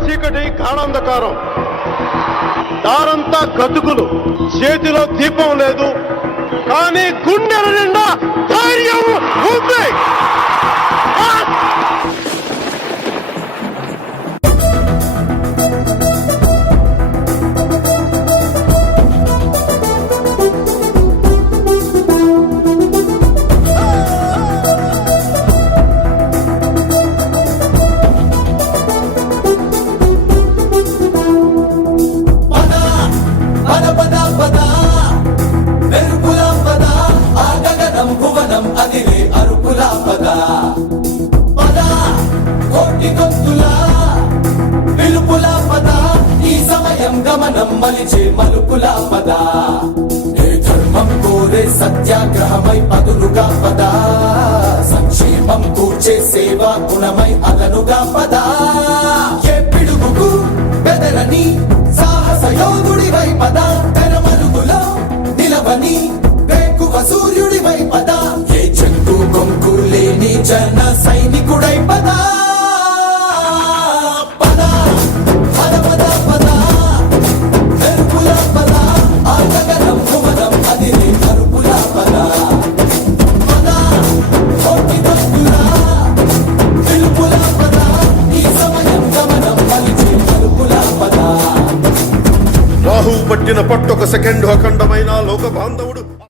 చీకటి గాఢాంధకారం. దారంతా గతుకులు. చేతిలో దీపం లేదు. కానీ గుండెల భక్తులా పిలుపుల పద? ఈ సమయం గమనం మలిచే మలుపుల పద? ఏ ధర్మం కోరే సత్యాగ్రహమై పదులుగా పద? సంక్షేమం కూర్చే సేవా గుణమై అదనుగా పద? ఏ పిడుగుకు బెదరని సాహస యోధుడివై పద? తెరమరుగులో నిలవని వేకువ సూర్యుడి వై పద? ఏ చెక్కు కొంకు లేని జనా పట్టిన పట్టొక సెకండ్ అఖండమైన లోక బాంధవుడు